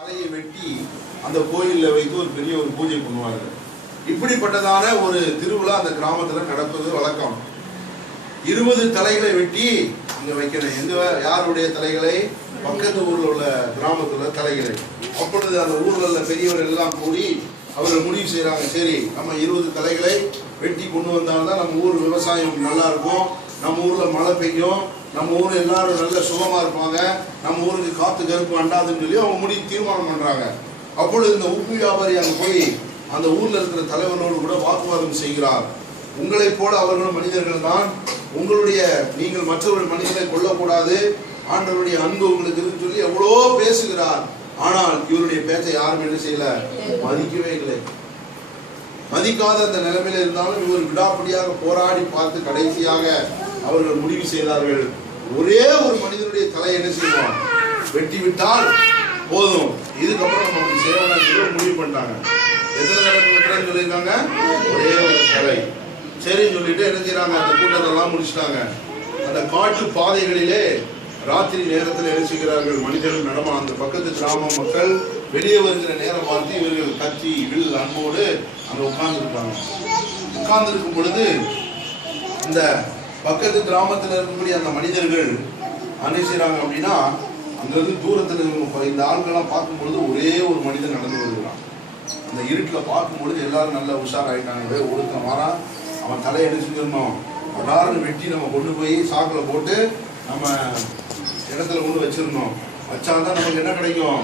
தலையை வெட்டி அந்த கோயிலில் வைத்து ஒரு பெரிய ஒரு பூஜை பண்ணுவாங்க இப்படிப்பட்டதான ஒரு திருவிழா அந்த கிராமத்தில் நடப்பது வழக்கம். இருபது தலைகளை வெட்டி இங்கே வைக்கணும். எந்த யாருடைய தலைகளை? பக்கத்து ஊரில் உள்ள கிராமத்தில் தலைகளை. அப்பொழுது அந்த ஊரில் உள்ள பெரியவர்கள் எல்லாம் கூடி அவர்கள் முடிவு செய்கிறாங்க சரி நம்ம இருபது தலைகளை வெட்டி கொண்டு வந்தால்தான் நம்ம ஊர் விவசாயம் நல்லா இருக்கும். நம்ம ஊரில் மழை பெய்யும். நம்ம ஊர் எல்லாரும் நல்ல சுகமா இருப்பாங்க. நம்ம ஊருக்கு காத்து கருப்பு அண்டாதுன்னு சொல்லி அவங்க முடிவு தீர்மானம் பண்றாங்க. அப்பொழுது இந்த உப்பு வியாபாரி அங்க போய் அந்த ஊர்ல இருக்கிற தலைவர்களோடு கூட வாக்குவாதம் செய்கிறார். உங்களைப் போல அவர்களும் மனிதர்கள் தான். உங்களுடைய நீங்கள் மற்றவர்கள் மனிதனை கொல்லக்கூடாது. ஆண்டவருடைய அன்பு உங்களுக்கு இருக்குன்னு சொல்லி எவ்வளோ பேசுகிறார். ஆனால் இவருடைய பேச்சை யாரும் என்ன செய்யல? மதிக்கவே இல்லை. மதிக்காத அந்த நிலைமையில இருந்தாலும் இவர் விடாப்பிடியாக போராடி பார்த்து கடைசியாக அவர்கள் முடிவு செய்தார்கள். ஒரே ஒரு மனிதனுடைய தலை என்ன செய்வோம் வெட்டி விட்டால் போதும். இதுக்கப்புறம் நம்ம அப்படி முடிவு பண்ணிட்டாங்க. எத்தனை தடவை வெட்டுறேன்னு சொல்லியிருக்காங்க? ஒரே ஒரு தலை. சரின்னு சொல்லிட்டு என்ன செய்யறாங்க? அந்த கூட்டத்தெல்லாம் முடிச்சிட்டாங்க. அந்த காட்டு பாதைகளிலே ராத்திரி நேரத்தில் என்ன செய்கிறார்கள்? மனிதர்கள் நடமா அந்த பக்கத்து கிராம மக்கள் வெளியே வருகிற நேரம் பார்த்து இவர்கள் கத்தி வில் அன்போடு அங்கே உட்கார்ந்துருப்பாங்க. உட்கார்ந்துருக்கும் பொழுது இந்த பக்கத்து கிராமத்தில் இருக்கக்கூடிய அந்த மனிதர்கள் என்ன செய்கிறாங்க அப்படின்னா அங்கேருந்து தூரத்தில் இவங்க இந்த ஆட்கள்லாம் பார்க்கும்பொழுது ஒரே ஒரு மனிதன் நடந்து வருகிறான். அந்த இருட்டில் பார்க்கும்பொழுது எல்லாரும் நல்லா உஷாராயிட்டாங்க. டேய், ஒருத்தன் வரான். அவன் தலையை என்ன செஞ்சிடணும் வெட்டி நம்ம கொண்டு போய் சாக்கில் போட்டு நம்ம இடத்துல கொண்டு வச்சிடணும் வச்சாதான் நமக்கு என்ன கிடைக்கும்?